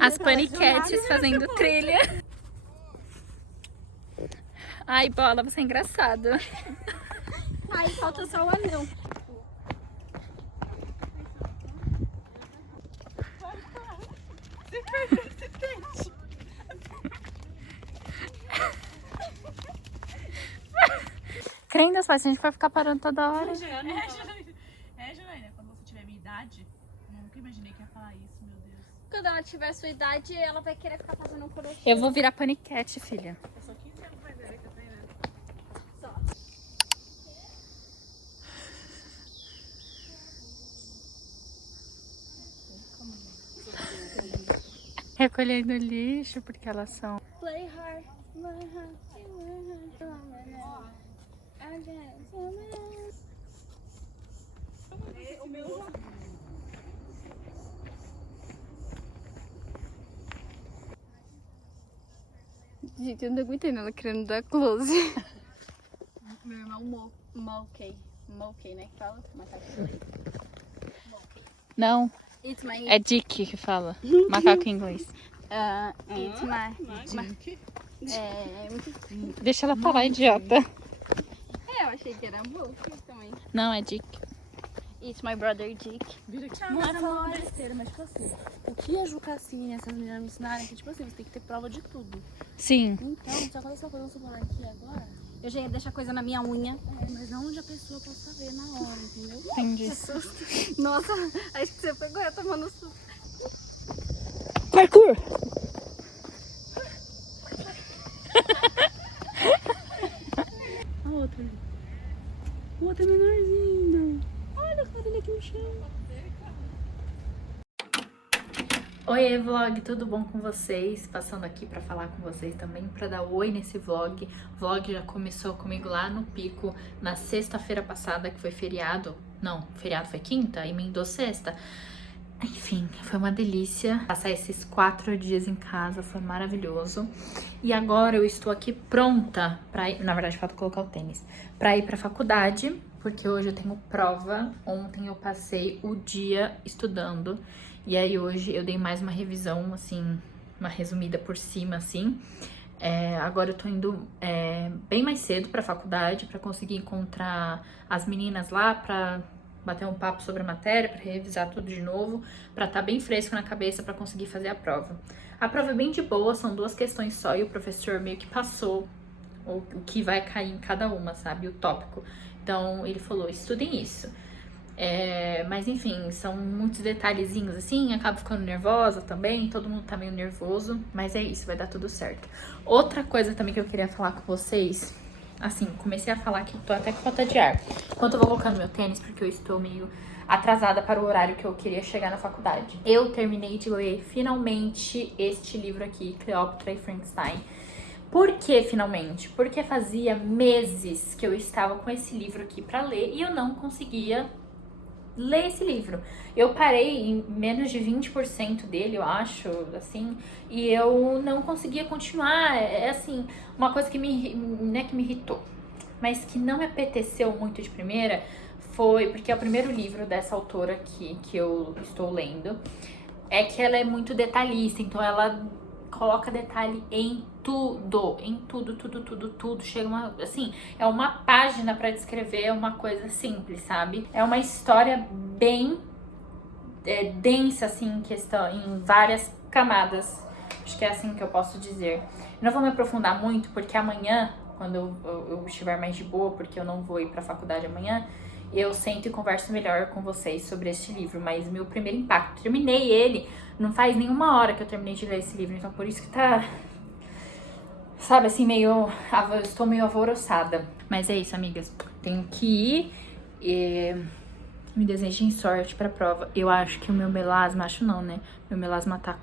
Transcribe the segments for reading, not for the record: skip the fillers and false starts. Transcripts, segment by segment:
As paniquetes fazendo trilha. Ai, Bola, você é engraçado. Ai, falta só o anel. Crendo, se a gente vai ficar parando toda hora. Janaína, quando você tiver minha idade, eu nunca imaginei que ia falar isso, meu Deus. Quando ela tiver a sua idade, ela vai querer ficar fazendo um crochê. Eu vou virar paniquete, filha. Eu sou 15 anos mais velha que a Tainá. Só. Recolhendo lixo, porque elas são... Play hard, play hard, play hard. O meu... Gente, eu não aguentei ela querendo dar close. Meu irmão Mokey, né? Que fala? Não, It's my... é Dick que fala. Macaco em inglês. It's my... Deixa ela falar, idiota. eu achei que era Mokey também. Não, é Dick. It's my brother Dick. Vira aqui. Não é falando besteira, mas tipo assim, o que a Jucassine e essas meninas me ensinaram é que, tipo assim, você tem que ter prova de tudo. Sim. Então, se acontecer uma coisa no celular aqui agora, Eu já ia deixar coisa na minha unha. mas aonde a pessoa possa ver na hora, entendeu? Entendi. Nossa, acho que você pegou eu tomando susto. Parkour! A outra ali. O outro é menorzinho. Olha a cara dele aqui no chão. Oi, vlog, tudo bom com vocês? Passando aqui pra falar com vocês também, pra dar oi nesse vlog. O vlog já começou comigo lá no Pico, na sexta-feira passada, que foi feriado. Não, feriado foi quinta, emendou sexta. Enfim, foi uma delícia passar esses 4 dias em casa, foi maravilhoso. E agora eu estou aqui pronta pra ir, na verdade falta colocar o tênis, pra ir pra faculdade, porque hoje eu tenho prova. Ontem eu passei o dia estudando, e aí hoje eu dei mais uma revisão, assim, uma resumida por cima, assim. Agora eu tô indo bem mais cedo pra faculdade, pra conseguir encontrar as meninas lá, pra bater um papo sobre a matéria, para revisar tudo de novo, para estar bem fresco na cabeça para conseguir fazer a prova. A prova é bem de boa, são 2 questões só e o professor meio que passou o que vai cair em cada uma, sabe? O tópico. Então ele falou, estudem isso. Mas enfim, são muitos detalhezinhos assim, acabo ficando nervosa também, todo mundo tá meio nervoso, mas é isso, vai dar tudo certo. Outra coisa também que eu queria falar com vocês, assim, comecei a falar que tô até com falta de ar. Enquanto eu vou colocando meu tênis, porque eu estou meio atrasada para o horário que eu queria chegar na faculdade. Eu terminei de ler finalmente este livro aqui, Cleópatra e Frankenstein. Por que finalmente? Porque fazia meses que eu estava com esse livro aqui para ler e eu não conseguia ler esse livro. Eu parei em menos de 20% dele, eu acho, assim, e eu não conseguia continuar. Assim, uma coisa que não é que me irritou, mas que não me apeteceu muito de primeira, foi porque é o primeiro livro dessa autora aqui que eu estou lendo, é que ela é muito detalhista, então ela coloca detalhe em tudo, tudo. Chega uma, assim, é uma página pra descrever uma coisa simples, sabe? É uma história bem densa, assim, em questão, em várias camadas. Acho que é assim que eu posso dizer. Não vou me aprofundar muito, porque amanhã, quando eu estiver mais de boa, porque eu não vou ir pra faculdade amanhã, eu sento e converso melhor com vocês sobre este livro, mas meu primeiro impacto, terminei ele, não faz nenhuma hora que eu terminei de ler esse livro, então por isso que tá, sabe, assim, meio, eu estou meio alvoroçada. Mas é isso, amigas, tenho que ir e me desejem sorte pra prova. Eu acho que o meu melasma, acho não, né, meu melasma tá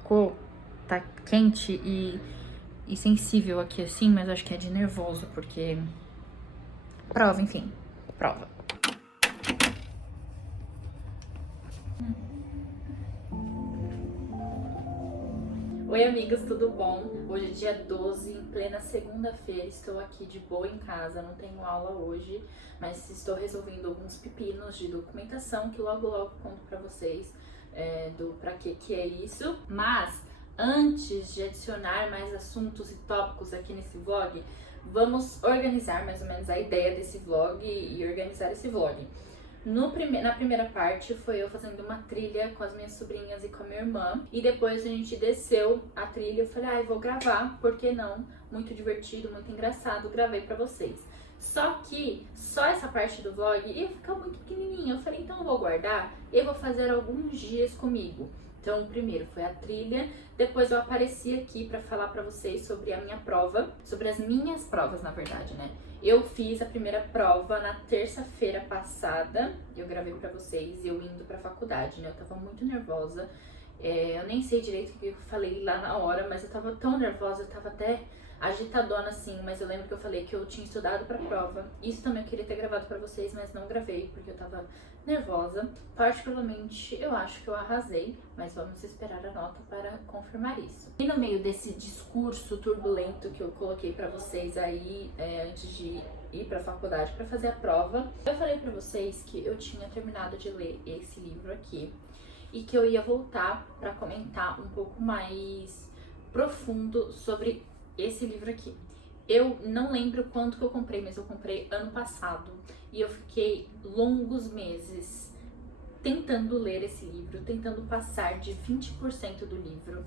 quente e sensível aqui assim, mas acho que é de nervoso, porque prova, enfim, prova. Oi, amigos, tudo bom? Hoje é dia 12, em plena segunda-feira, estou aqui de boa em casa, não tenho aula hoje, mas estou resolvendo alguns pepinos de documentação que logo conto pra vocês do pra que é isso. Mas antes de adicionar mais assuntos e tópicos aqui nesse vlog, vamos organizar mais ou menos a ideia desse vlog e organizar esse vlog. Na primeira parte foi eu fazendo uma trilha com as minhas sobrinhas e com a minha irmã. E depois a gente desceu a trilha. Eu falei, eu vou gravar, por que não? Muito divertido, muito engraçado, gravei pra vocês. Só que só essa parte do vlog ia ficar muito pequenininha. Eu falei, então eu vou guardar e vou fazer alguns dias comigo. Então, primeiro foi a trilha, depois eu apareci aqui pra falar pra vocês sobre a minha prova, sobre as minhas provas, na verdade, né? Eu fiz a primeira prova na terça-feira passada, eu gravei pra vocês, eu indo pra faculdade, né? Eu tava muito nervosa, eu nem sei direito o que eu falei lá na hora, mas eu tava tão nervosa, eu tava até agitadona assim, mas eu lembro que eu falei que eu tinha estudado pra prova. Isso também eu queria ter gravado pra vocês, mas não gravei, porque eu tava nervosa. Particularmente, eu acho que eu arrasei, mas vamos esperar a nota para confirmar isso. E no meio desse discurso turbulento que eu coloquei pra vocês aí, antes de ir pra faculdade pra fazer a prova, eu falei pra vocês que eu tinha terminado de ler esse livro aqui e que eu ia voltar pra comentar um pouco mais profundo sobre esse livro aqui. Eu não lembro quanto que eu comprei, mas eu comprei ano passado e eu fiquei longos meses tentando ler esse livro, tentando passar de 20% do livro,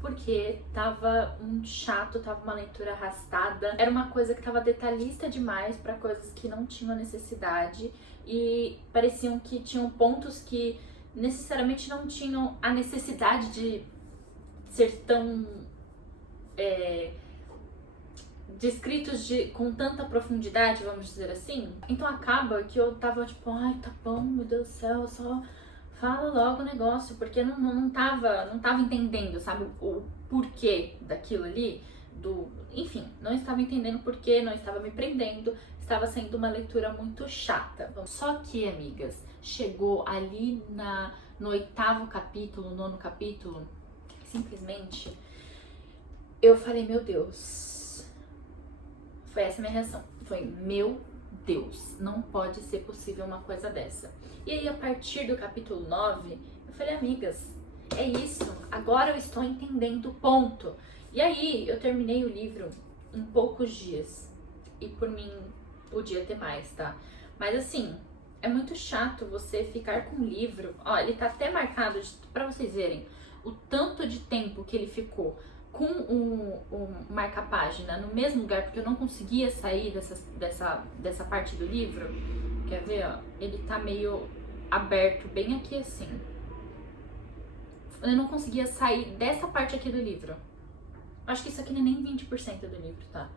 porque tava chato, tava uma leitura arrastada, era uma coisa que tava detalhista demais para coisas que não tinham necessidade e pareciam que tinham pontos que necessariamente não tinham a necessidade de ser tão descritos com tanta profundidade, vamos dizer assim. Então acaba que eu tava tipo, ai, tá bom, meu Deus do céu, só fala logo o negócio, porque eu não tava entendendo, sabe, o porquê daquilo ali, enfim, não estava entendendo o porquê, não estava me prendendo, estava sendo uma leitura muito chata. Só que, amigas, chegou ali no 8º capítulo, 9º capítulo, simplesmente eu falei, meu Deus. Foi essa a minha reação. Foi, meu Deus, não pode ser possível uma coisa dessa. E aí, a partir do capítulo 9, eu falei, amigas, é isso. Agora eu estou entendendo, ponto. E aí, eu terminei o livro em poucos dias. E por mim, podia ter mais, tá? Mas assim, é muito chato você ficar com um livro. Ó, ele tá até marcado, pra vocês verem, o tanto de tempo que ele ficou com o marca-página no mesmo lugar, porque eu não conseguia sair dessa parte do livro. Quer ver, ó? Ele tá meio aberto, bem aqui assim. Eu não conseguia sair dessa parte aqui do livro. Acho que isso aqui não é nem 20% do livro, tá?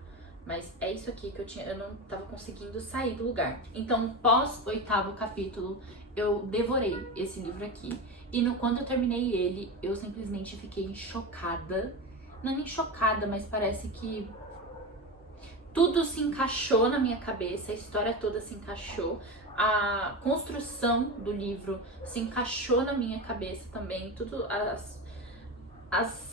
Mas é isso aqui que eu não tava conseguindo sair do lugar. Então, pós 8º capítulo, eu devorei esse livro aqui. E quando eu terminei ele, eu simplesmente fiquei chocada. Não é nem chocada, mas parece que tudo se encaixou na minha cabeça, a história toda se encaixou, a construção do livro se encaixou na minha cabeça também, tudo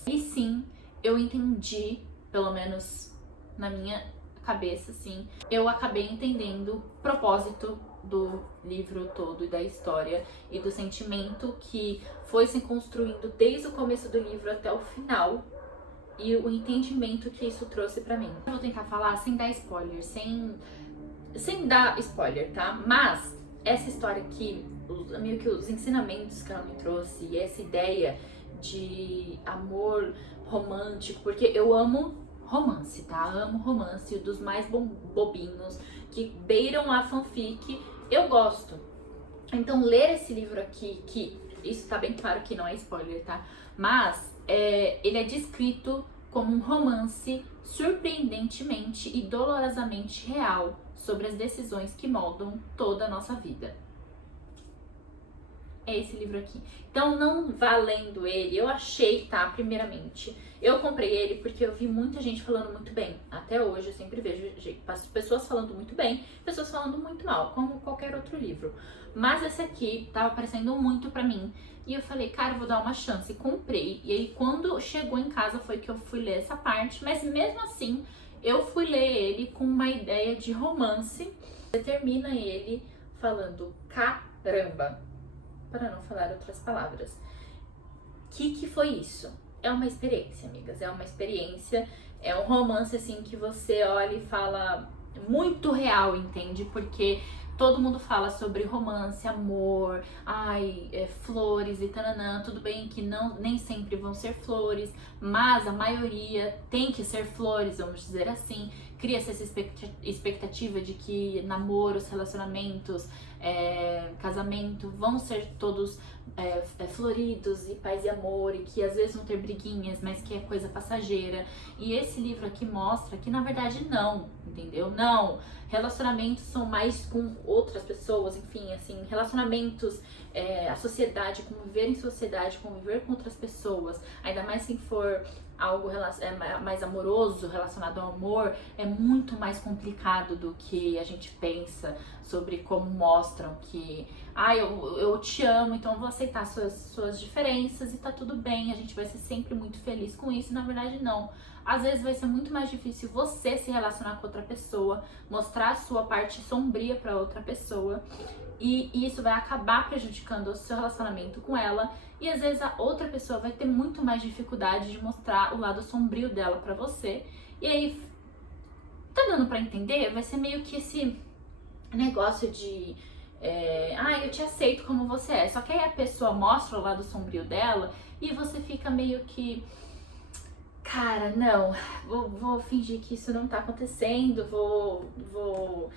e sim, eu entendi, pelo menos na minha cabeça, assim, eu acabei entendendo o propósito do livro todo e da história e do sentimento que foi se construindo desde o começo do livro até o final. E o entendimento que isso trouxe pra mim. Eu vou tentar falar sem dar spoiler, sem dar spoiler, tá? Mas essa história aqui, meio que os ensinamentos que ela me trouxe, e essa ideia de amor romântico, porque eu amo romance, tá? Amo romance, dos mais bobinhos, que beiram a fanfic, eu gosto. Então ler esse livro aqui, que isso tá bem claro que não é spoiler, tá? Mas ele é descrito como um romance surpreendentemente e dolorosamente real sobre as decisões que moldam toda a nossa vida. É esse livro aqui. Então não vá lendo ele, eu achei, tá, primeiramente, eu comprei ele porque eu vi muita gente falando muito bem. Até hoje eu sempre vejo pessoas falando muito bem, pessoas falando muito mal, como qualquer outro livro. Mas esse aqui tava aparecendo muito pra mim. E eu falei, cara, eu vou dar uma chance. E comprei. E aí, quando chegou em casa, foi que eu fui ler essa parte. Mas mesmo assim, eu fui ler ele com uma ideia de romance. Você termina ele falando, caramba, para não falar outras palavras. Que foi isso? é uma experiência, amigas, é uma experiência, é um romance assim que você olha e fala muito real, entende? Porque todo mundo fala sobre romance, amor, flores e tananã. Tudo bem que nem sempre vão ser flores, mas a maioria tem que ser flores, vamos dizer assim. Cria-se essa expectativa de que namoros, relacionamentos, casamento vão ser todos floridos e paz e amor, e que às vezes vão ter briguinhas, mas que é coisa passageira. E esse livro aqui mostra que na verdade não, entendeu? Não, relacionamentos são mais com outras pessoas, enfim, assim, relacionamentos, a sociedade, conviver em sociedade, conviver com outras pessoas, ainda mais se for algo mais amoroso, relacionado ao amor, é muito mais complicado do que a gente pensa sobre como mostram que eu te amo, então eu vou aceitar suas diferenças e tá tudo bem, a gente vai ser sempre muito feliz com isso. Na verdade, não. Às vezes vai ser muito mais difícil você se relacionar com outra pessoa, mostrar a sua parte sombria para outra pessoa, e isso vai acabar prejudicando o seu relacionamento com ela, e às vezes a outra pessoa vai ter muito mais dificuldade de mostrar o lado sombrio dela pra você. E aí, tá dando pra entender? Vai ser meio que esse negócio de eu te aceito como você é. Só que aí a pessoa mostra o lado sombrio dela e você fica meio que, cara, não, vou fingir que isso não tá acontecendo, o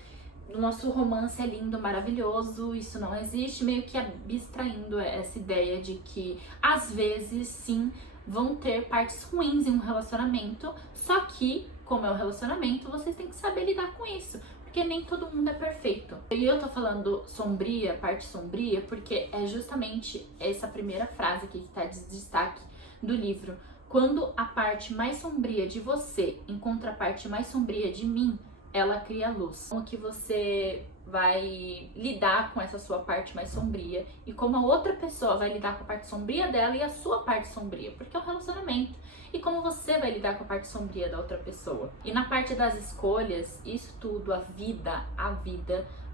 nosso romance é lindo, maravilhoso, isso não existe, meio que abstraindo essa ideia de que às vezes sim vão ter partes ruins em um relacionamento, só que, como é um relacionamento, vocês têm que saber lidar com isso, porque nem todo mundo é perfeito. E eu tô falando sombria, parte sombria, porque é justamente essa primeira frase aqui que tá de destaque do livro. Quando a parte mais sombria de você encontra a parte mais sombria de mim, ela cria luz. Como que você vai lidar com essa sua parte mais sombria e como a outra pessoa vai lidar com a parte sombria dela e a sua parte sombria, porque é um relacionamento. E como você vai lidar com a parte sombria da outra pessoa. E na parte das escolhas, isso tudo, a vida,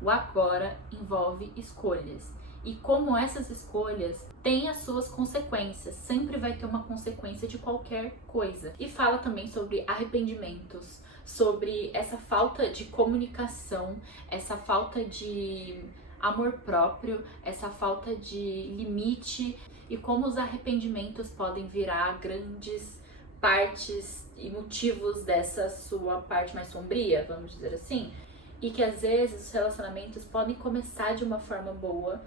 o agora envolve escolhas. E como essas escolhas têm as suas consequências, sempre vai ter uma consequência de qualquer coisa. E fala também sobre arrependimentos, sobre essa falta de comunicação, essa falta de amor próprio, essa falta de limite, e como os arrependimentos podem virar grandes partes e motivos dessa sua parte mais sombria, vamos dizer assim. E que às vezes os relacionamentos podem começar de uma forma boa,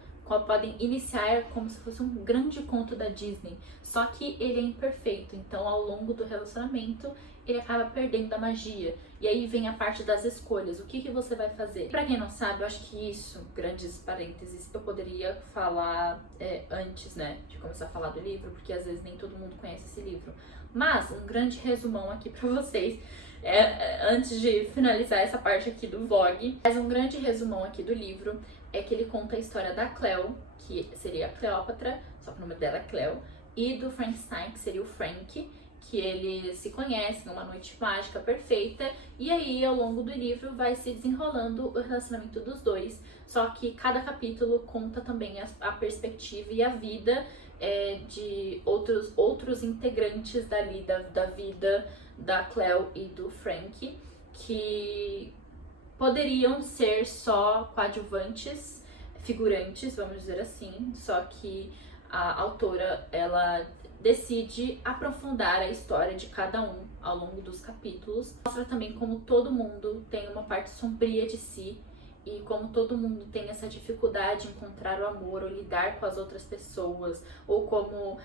podem iniciar como se fosse um grande conto da Disney, só que ele é imperfeito, então ao longo do relacionamento ele acaba perdendo a magia. E aí vem a parte das escolhas, o que você vai fazer. Pra quem não sabe, eu acho que isso, grandes parênteses, eu poderia falar antes, né, de começar a falar do livro, porque às vezes nem todo mundo conhece esse livro. Mas um grande resumão aqui pra vocês, antes de finalizar essa parte aqui do vlog, mas um grande resumão aqui do livro é que ele conta a história da Cleo, que seria a Cleópatra, só que o nome dela é Cleo, e do Frankenstein, que seria o Frank, que eles se conhecem numa noite mágica perfeita, e aí ao longo do livro vai se desenrolando o relacionamento dos dois, só que cada capítulo conta também a perspectiva e a vida de outros integrantes dali, da vida da Cleo e do Frank, que poderiam ser só coadjuvantes, figurantes, vamos dizer assim, só que a autora, ela decide aprofundar a história de cada um ao longo dos capítulos. Mostra também como todo mundo tem uma parte sombria de si e como todo mundo tem essa dificuldade de encontrar o amor ou lidar com as outras pessoas, ou como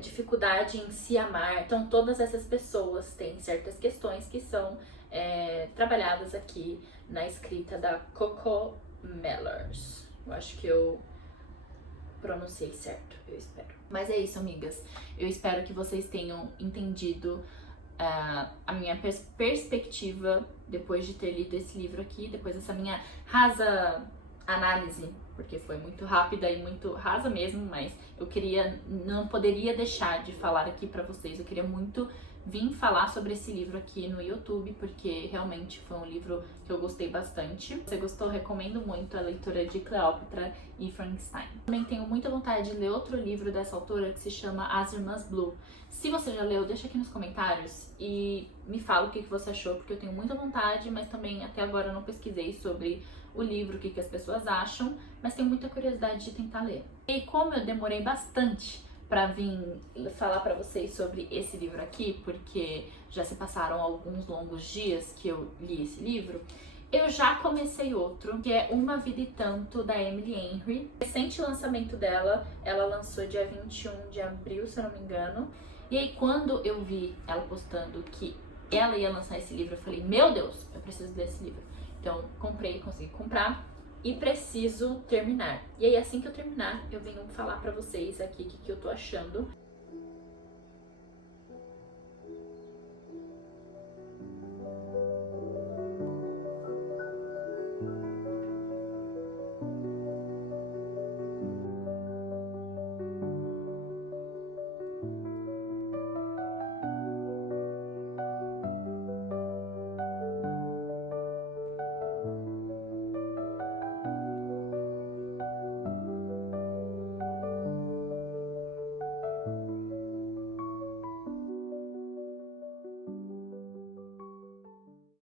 dificuldade em se amar. Então todas essas pessoas têm certas questões que são trabalhadas aqui na escrita da Coco Mellors. Eu acho que eu pronunciei certo, eu espero. Mas é isso, amigas. Eu espero que vocês tenham entendido a minha perspectiva depois de ter lido esse livro aqui, depois dessa minha rasa análise porque foi muito rápida e muito rasa mesmo, mas não poderia deixar de falar aqui pra vocês. Eu queria muito vir falar sobre esse livro aqui no YouTube, porque realmente foi um livro que eu gostei bastante. Se você gostou, recomendo muito a leitura de Cleópatra e Frankenstein. Também tenho muita vontade de ler outro livro dessa autora que se chama As Irmãs Blue. Se você já leu, deixa aqui nos comentários e me fala o que você achou, porque eu tenho muita vontade, mas também até agora eu não pesquisei sobre o livro, o que as pessoas acham, mas tenho muita curiosidade de tentar ler. E como eu demorei bastante para vir falar para vocês sobre esse livro aqui, porque já se passaram alguns longos dias que eu li esse livro, eu já comecei outro, que é Uma Vida e Tanto, da Emily Henry. Recente lançamento dela, ela lançou dia 21 de abril, se eu não me engano. E aí quando eu vi ela postando que ela ia lançar esse livro, eu falei, meu Deus, eu preciso desse livro. Então comprei, consegui comprar. E preciso terminar. E aí, assim que eu terminar, eu venho falar pra vocês aqui o que eu tô achando.